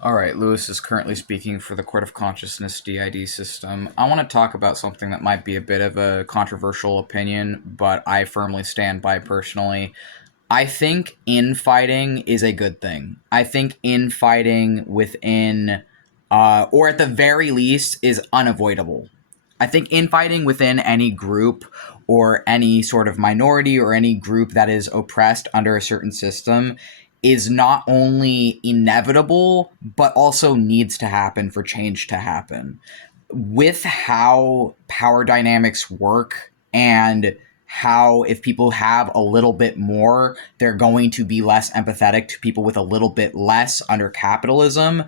All right, Lewis is currently speaking for the Court of Consciousness DID system. I want to talk about something that might be a bit of a controversial opinion, but I firmly stand by personally. I think infighting is a good thing. I think infighting within, or at the very least, is unavoidable. I think infighting within any group or any sort of minority or any group that is oppressed under a certain system is not only inevitable, but also needs to happen for change to happen. With how power dynamics work and how if people have a little bit more, they're going to be less empathetic to people with a little bit less under capitalism.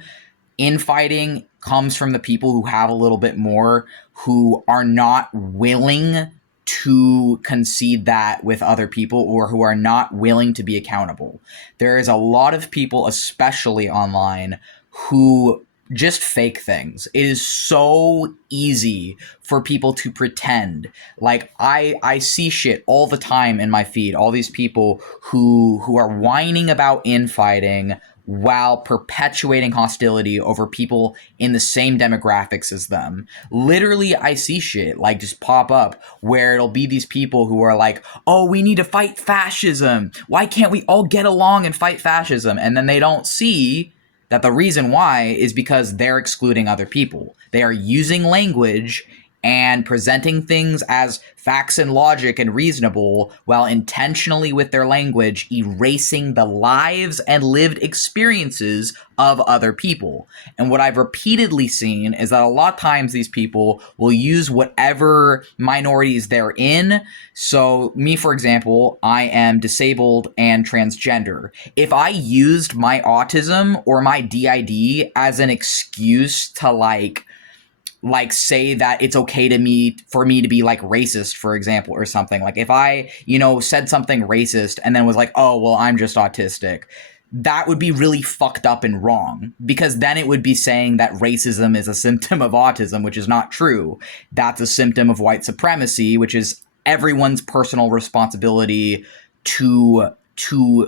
Infighting comes from the people who have a little bit more, who are not willing to concede that with other people, or who are not willing to be accountable. There is a lot of people, especially online, who just fake things. It is so easy for people to pretend. Like I see shit all the time in my feed, all these people who are whining about infighting while perpetuating hostility over people in the same demographics as them. Literally, I see shit like just pop up where it'll be these people who are like, oh, we need to fight fascism. Why can't we all get along and fight fascism? And then they don't see that the reason why is because they're excluding other people. They are using language and presenting things as facts and logic and reasonable while intentionally with their language erasing the lives and lived experiences of other people. And what I've repeatedly seen is that a lot of times these people will use whatever minorities they're in. So me, for example, I am disabled and transgender. If I used my autism or my DID as an excuse to say that it's okay to me for me to be like racist, for example, or something. Like if I, said something racist and then was like, oh, well, I'm just autistic, that would be really fucked up and wrong, because then it would be saying that racism is a symptom of autism, which is not true. That's a symptom of white supremacy, which is everyone's personal responsibility to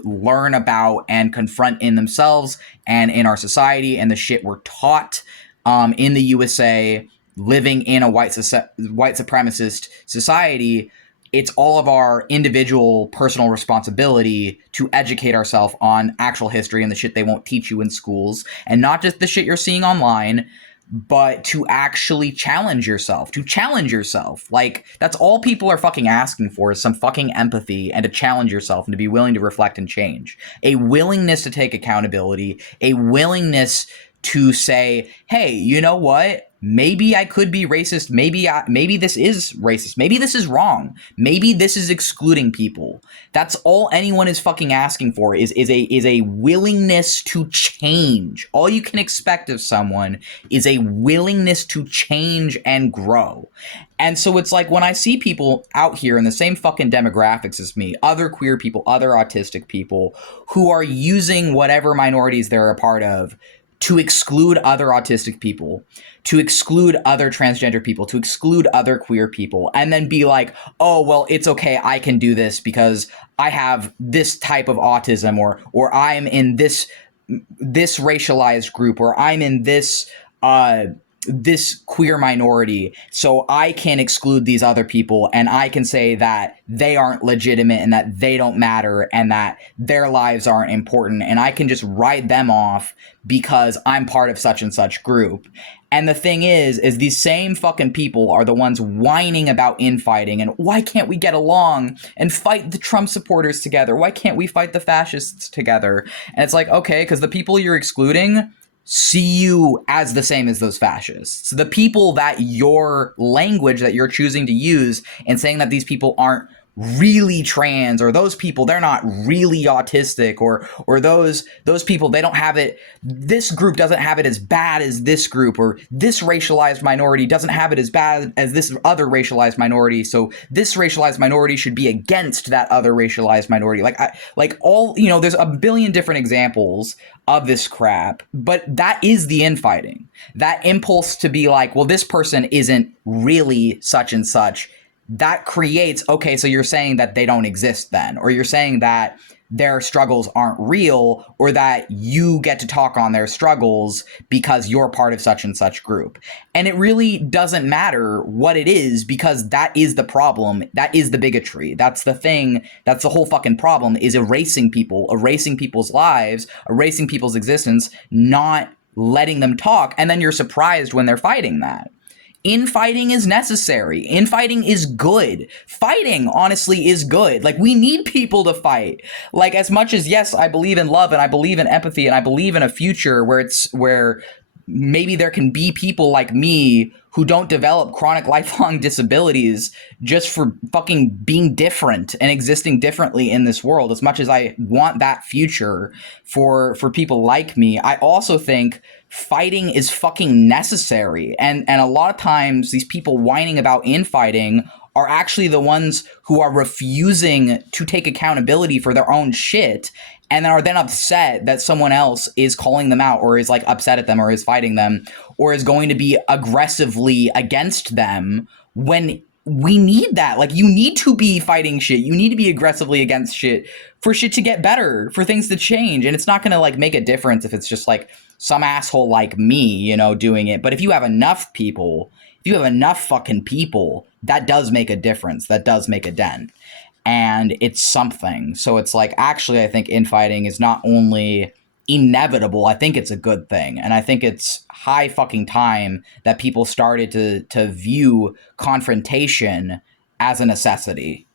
learn about and confront in themselves and in our society, and the shit we're taught in the USA, living in a white supremacist society. It's all of our individual personal responsibility to educate ourselves on actual history and the shit they won't teach you in schools, and not just the shit you're seeing online, but to actually challenge yourself, Like, that's all people are fucking asking for, is some fucking empathy and to challenge yourself and to be willing to reflect and change. A willingness to take accountability, a willingness to say, hey, you know what? Maybe I could be racist. Maybe this is racist. Maybe this is wrong. Maybe this is excluding people. That's all anyone is fucking asking for is a willingness to change. All you can expect of someone is a willingness to change and grow. And so it's like when I see people out here in the same fucking demographics as me, other queer people, other autistic people, who are using whatever minorities they're a part of to exclude other autistic people, to exclude other transgender people, to exclude other queer people, and then be like, oh, well, it's okay, I can do this because I have this type of autism, or I'm in this racialized group, or I'm in this queer minority, so I can exclude these other people, and I can say that they aren't legitimate and that they don't matter and that their lives aren't important, and I can just write them off because I'm part of such and such group. And the thing is these same fucking people are the ones whining about infighting and why can't we get along and fight the Trump supporters together? Why can't we fight the fascists together? And it's like, okay, because the people you're excluding see you as the same as those fascists. The people that your language that you're choosing to use and saying that these people aren't really trans, or those people, they're not really autistic, or those people, they don't have it, this group doesn't have it as bad as this group, or this racialized minority doesn't have it as bad as this other racialized minority, so this racialized minority should be against that other racialized minority. There's a billion different examples of this crap, but that is the infighting. That impulse to be like, well, this person isn't really such and such, that creates, okay, so you're saying that they don't exist then, or you're saying that their struggles aren't real, or that you get to talk on their struggles because you're part of such and such group. And it really doesn't matter what it is, because that is the problem. That is the bigotry. That's the thing. That's the whole fucking problem, is erasing people, erasing people's lives, erasing people's existence, not letting them talk. And then you're surprised when they're fighting that. Infighting is necessary. Infighting is good. Fighting, honestly, is good. Like, we need people to fight. Like, as much as, yes, I believe in love and I believe in empathy and I believe in a future where maybe there can be people like me who don't develop chronic lifelong disabilities just for fucking being different and existing differently in this world. As much as I want that future for people like me, I also think fighting is fucking necessary. And a lot of times these people whining about infighting are actually the ones who are refusing to take accountability for their own shit, and are then upset that someone else is calling them out, or is like upset at them, or is fighting them, or is going to be aggressively against them, when we need that. Like, you need to be fighting shit. You need to be aggressively against shit for shit to get better, for things to change. And it's not going to like make a difference if it's just like some asshole like me, you know, doing it. But if you have enough people, if you have enough fucking people, that does make a difference. That does make a dent. And it's something. So it's like, actually, I think infighting is not only inevitable, I think it's a good thing. And I think it's high fucking time that people started to view confrontation as a necessity.